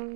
Scène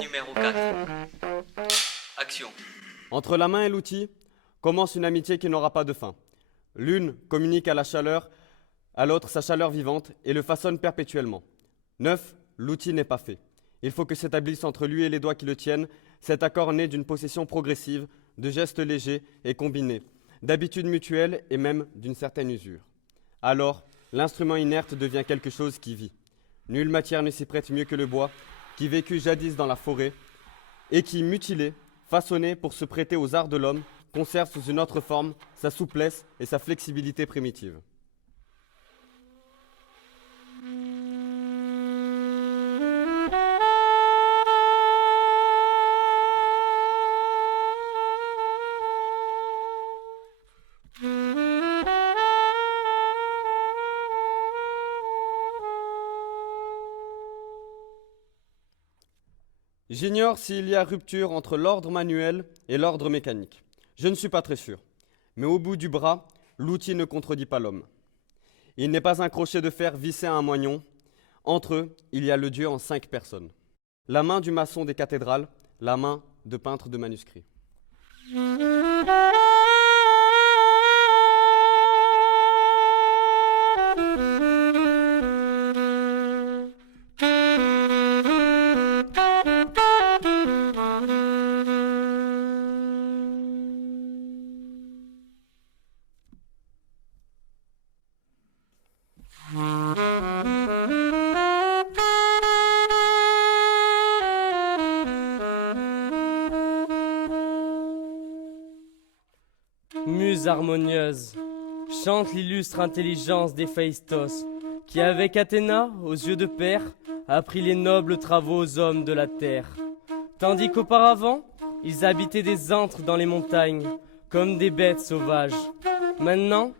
numéro 4. Action. Entre la main et l'outil commence une amitié qui n'aura pas de fin. L'une communique à la chaleur, à l'autre sa chaleur vivante et le façonne perpétuellement. 9. L'outil n'est pas fait. Il faut que s'établisse entre lui et les doigts qui le tiennent cet accord né d'une possession progressive, de gestes légers et combinés, d'habitudes mutuelles et même d'une certaine usure. Alors, l'instrument inerte devient quelque chose qui vit. Nulle matière ne s'y prête mieux que le bois, qui vécut jadis dans la forêt et qui, mutilé, façonné pour se prêter aux arts de l'homme, conserve sous une autre forme sa souplesse et sa flexibilité primitive. J'ignore s'il y a rupture entre l'ordre manuel et l'ordre mécanique. Je ne suis pas très sûr. Mais au bout du bras, l'outil ne contredit pas l'homme. Il n'est pas un crochet de fer vissé à un moignon. Entre eux, il y a le Dieu en 5 personnes. La main du maçon des cathédrales, la main de peintre de manuscrits. Muse harmonieuse, chante l'illustre intelligence d'Héphaïstos, qui avec Athéna, aux yeux de père, apprit les nobles travaux aux hommes de la terre. Tandis qu'auparavant, ils habitaient des antres dans les montagnes, comme des bêtes sauvages. Maintenant,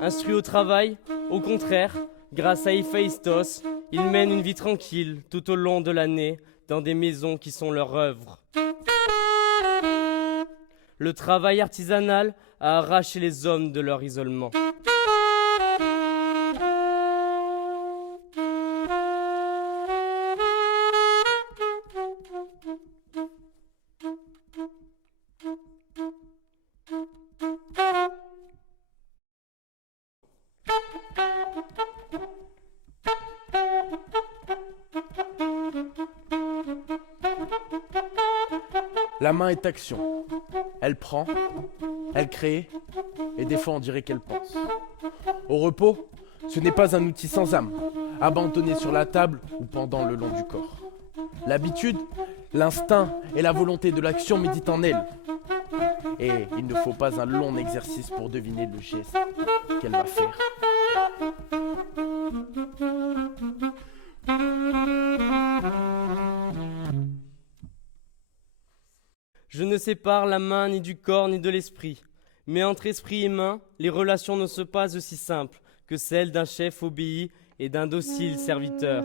instruits au travail, au contraire, grâce à Héphaïstos, ils mènent une vie tranquille tout au long de l'année dans des maisons qui sont leur œuvre. Le travail artisanal a arraché les hommes de leur isolement. La main est action. Elle prend, elle crée, et des fois on dirait qu'elle pense. Au repos, ce n'est pas un outil sans âme, abandonné sur la table ou pendant le long du corps. L'habitude, l'instinct et la volonté de l'action méditent en elle. Et il ne faut pas un long exercice pour deviner le geste qu'elle va faire. Je ne sépare la main ni du corps ni de l'esprit. Mais entre esprit et main, les relations ne sont pas aussi simples que celles d'un chef obéi et d'un docile serviteur.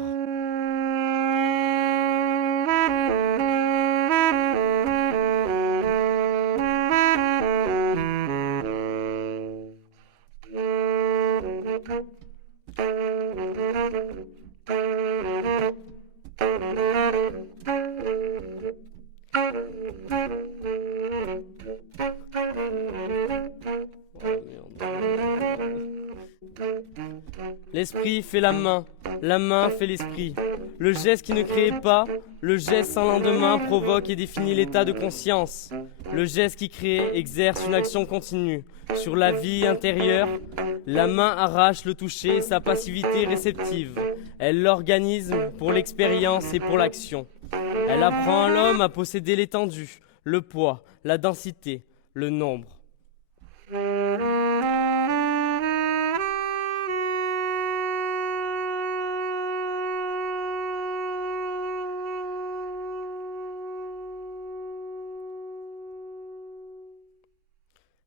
L'esprit fait la main fait l'esprit. Le geste qui ne crée pas, le geste sans lendemain provoque et définit l'état de conscience. Le geste qui crée exerce une action continue sur la vie intérieure. La main arrache le toucher et sa passivité réceptive. Elle l'organise pour l'expérience et pour l'action. Elle apprend à l'homme à posséder l'étendue, le poids, la densité, le nombre.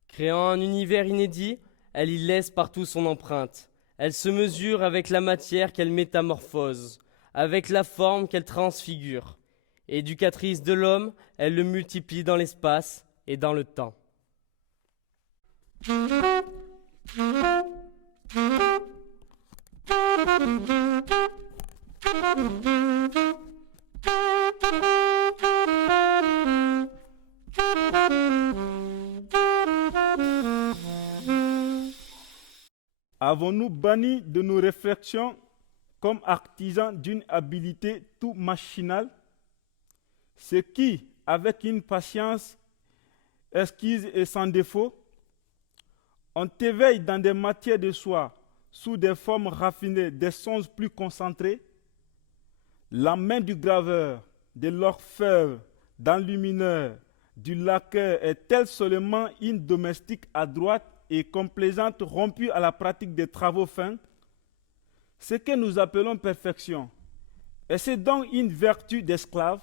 Créant un univers inédit, elle y laisse partout son empreinte. Elle se mesure avec la matière qu'elle métamorphose, avec la forme qu'elle transfigure. Éducatrice de l'homme, elle le multiplie dans l'espace et dans le temps. Avons-nous banni de nos réflexions comme artisans d'une habileté tout machinale? Ce qui, avec une patience exquise et sans défaut, on t'éveille dans des matières de soi, sous des formes raffinées, des sons plus concentrés. La main du graveur, de l'orfèvre, d'enlumineur, du laqueur est-elle seulement une domestique adroite et complaisante rompue à la pratique des travaux fins? Ce que nous appelons perfection, est-ce donc une vertu d'esclave?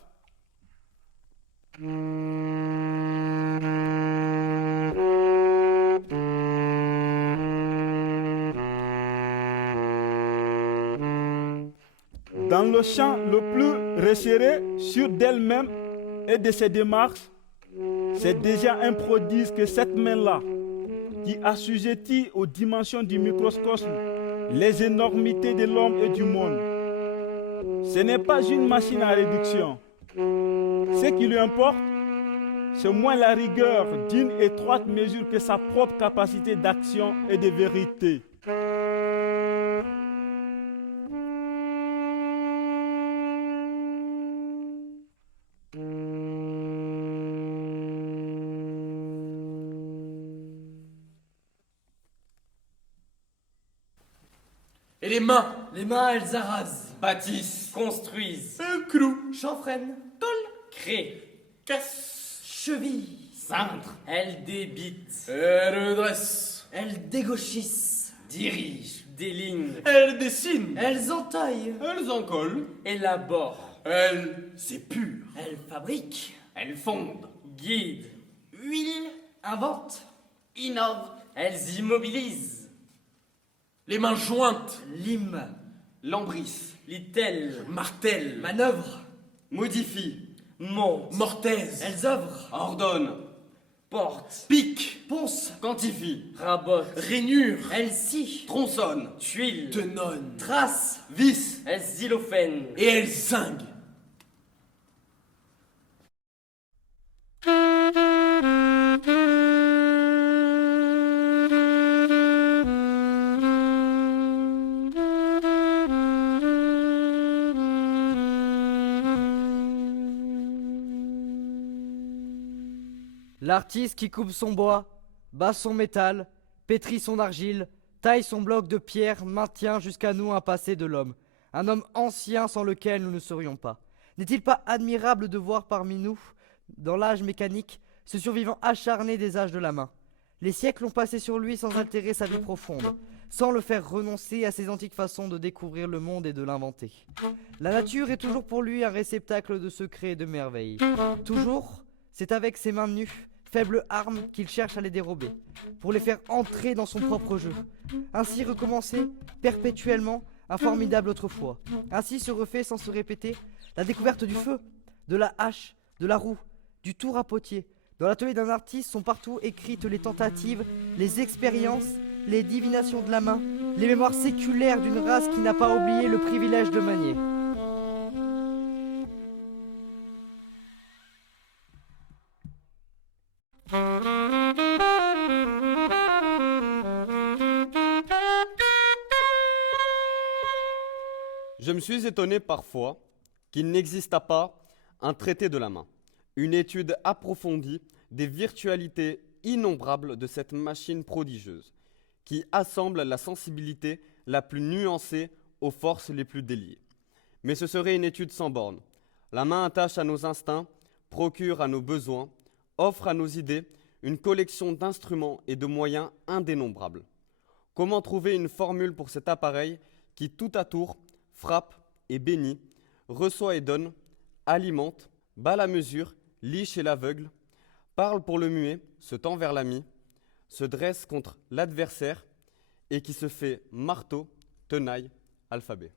Dans le champ le plus resserré sur d'elle-même et de ses démarches, c'est déjà un prodige que cette main-là, qui assujettit aux dimensions du microcosme les énormités de l'homme et du monde. Ce n'est pas une machine à réduction. Ce qui lui importe, c'est moins la rigueur d'une étroite mesure que sa propre capacité d'action et de vérité. Et les mains? Les mains, elles arasent, Bâtisse. construisent, Clou. chanfreinent, créent, Casse. chevillent, Cintre. elles débitent, Elle redresse. elles dégauchissent, Dirige. délignent, Elle dessine. elles entaillent, Elles en collent. élaborent, Elle, c'est pur. elles fabriquent, Elles fondent. guident, huilent, inventent, Innovent. elles immobilisent, Les mains jointes. liment, Lambrissent. litellent, Martèle. manœuvrent, Modifient. montent, Mortaise. elles œuvrent, Ordonnent. portent, Pique. poncent, Quantifient. rabotent, Rainure. elles scient, Tronçonnent. tuilent, Tenonne. tracent, Vissent. elles xylophènent, Et elle zingue. L'artiste qui coupe son bois, bat son métal, pétrit son argile, taille son bloc de pierre, maintient jusqu'à nous un passé de l'homme, un homme ancien sans lequel nous ne serions pas. N'est-il pas admirable de voir parmi nous, dans l'âge mécanique, ce survivant acharné des âges de la main? Les siècles ont passé sur lui sans altérer sa vie profonde, sans le faire renoncer à ses antiques façons de découvrir le monde et de l'inventer. La nature est toujours pour lui un réceptacle de secrets et de merveilles. Toujours, c'est avec ses mains nues, faibles armes, qu'il cherche à les dérober, pour les faire entrer dans son propre jeu. Ainsi recommencer, perpétuellement, un formidable autrefois. Ainsi se refait sans se répéter la découverte du feu, de la hache, de la roue, du tour à potier. Dans l'atelier d'un artiste sont partout écrites les tentatives, les expériences, les divinations de la main, les mémoires séculaires d'une race qui n'a pas oublié le privilège de manier. Je me suis étonné parfois qu'il n'existât pas un traité de la main, une étude approfondie des virtualités innombrables de cette machine prodigieuse, qui assemble la sensibilité la plus nuancée aux forces les plus déliées. Mais ce serait une étude sans bornes. La main attache à nos instincts, procure à nos besoins, offre à nos idées une collection d'instruments et de moyens indénombrables. Comment trouver une formule pour cet appareil qui, tout à tour, frappe et bénit, reçoit et donne, alimente, bat la mesure, lit chez l'aveugle, parle pour le muet, se tend vers l'ami, se dresse contre l'adversaire et qui se fait marteau, tenaille, alphabet.